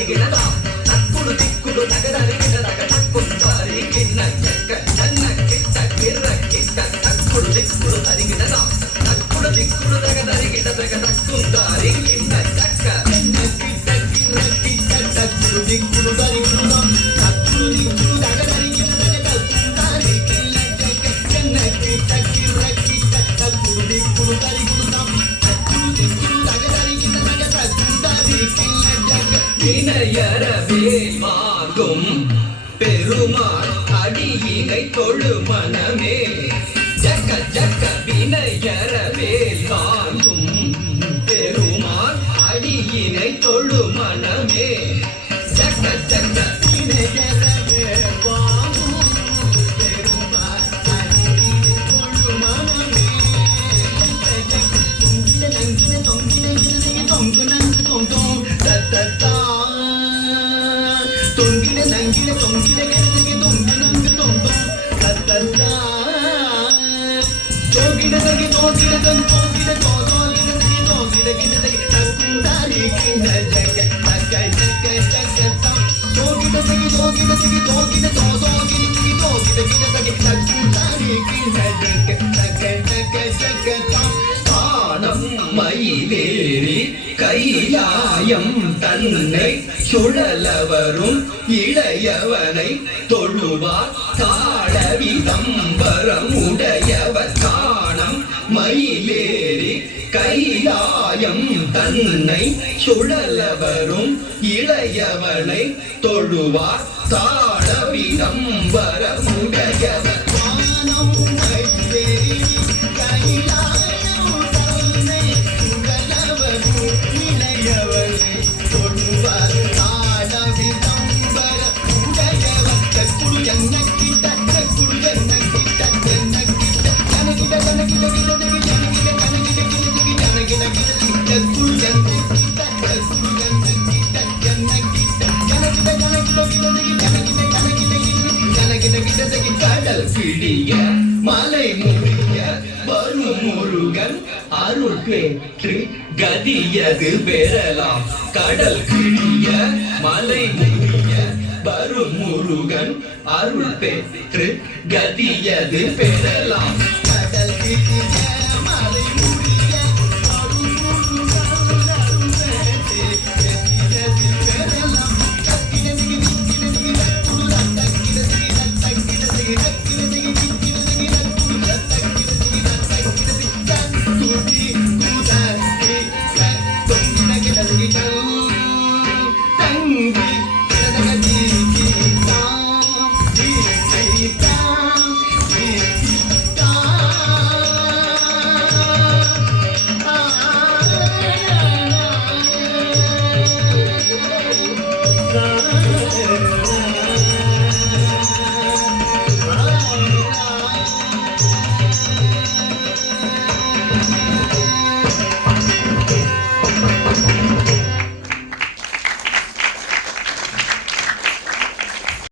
తరిగినదా తక్కుడు దిక్కుడు తగదరిగినదగ తక్కుందారి కిన్న చెక్క చన్న కిట్ట కిర్ర కిట్ట తక్కుడు దిక్కుడు తరిగినదా తక్కుడు దిక్కుడు తగదరిగినదగ తక్కుందారి కిన్న చెక్క చన్న కిట్ట కిర్ర కిట్ట తక్కుడు దిక్కుడు తరిగినదా తక్కుడు దిక్కుడు తగదరిగినదగ తక్కుందారి కిన్న చెక్క చన్న కిట్ట కిర్ర కిట్ట తక్కుడు దిక్కుడు తరిగినదా తక్కుడు దిక్కుడు తగదరిగినదగ తక్కుందారి కిన్న చెక్క வினையறவேல் வாங்கும் பெருமாள் அடியினை தொழு மனமே ஜக்க ஜக்க வினையறவேல் வாங்கும் பெருமாள் அடியினை தொழு மனமே ஜக்க ஜக்க வினையறவேல் வாங்கும் பெருமாள் அடியினை தொழு மனமே ஜக்க ஜக்க தொங்கின நங்கின தொங்கு நங்கு தொங்கும் தத்தத்தா தொங்கின நங்கின தொங்கின கிடக்கு தொங்கு நங்கு தொங்கும் தத்தத்தா தோகிட தகி தோகிட தன் தோகிட தோகிட தகி தோகிட கிடக்கு தக்குந்தாரி கிண்ண ஜக தக்க ஜக்க ஜக்கத்தா தோகிட தகி தோகிட தகி தோகிட தோகிட தகி தோகிட கிடக்கு தக்குந்தாரி கிண்ண ஜக தக்க ஜக்க ஜக்கத்தா காணம் மயிலேறி கைலாயம் தன்னை சுழலவரும் இளையவனை தொழுவார் தாழவிதம் வரமுடையவர் காணம் மயிலேறி கைலாயம் தன்னை சுழலவரும் இளையவனை தொழுவார் தாழவிதம் வரமுடையவர் காணம் மயிலேறி கைலாயம் தன்னை சுழலவரும் இளையவனை தொழுவார் தாழவிதம் வரமுடையவர் கக்குடு என்ன கிட்ட கக்குடு என்ன கிட்ட என்ன கிட்ட கனகிட கனகிட கிட கனகிட கனகிட கிட கனகிட கிட கக்குடு என்ன கிட்ட கக்குடு என்ன கிட்ட என்ன கிட்ட கனகிட கனகிட கிட கனகிட கனகிட கிட கடல் பிடிய மலை முடிய வரும் முருகன் அருள் பெற்று கதியது பெறலாம் கடல் கிழிய மலை முடிய வரும் முருகன் அருள் பெற்று கதியது பெறலாம் கடல் கிழிய மலை முடிய வரும் முருகன் அருள் பெற்று கதியது பெறலாம்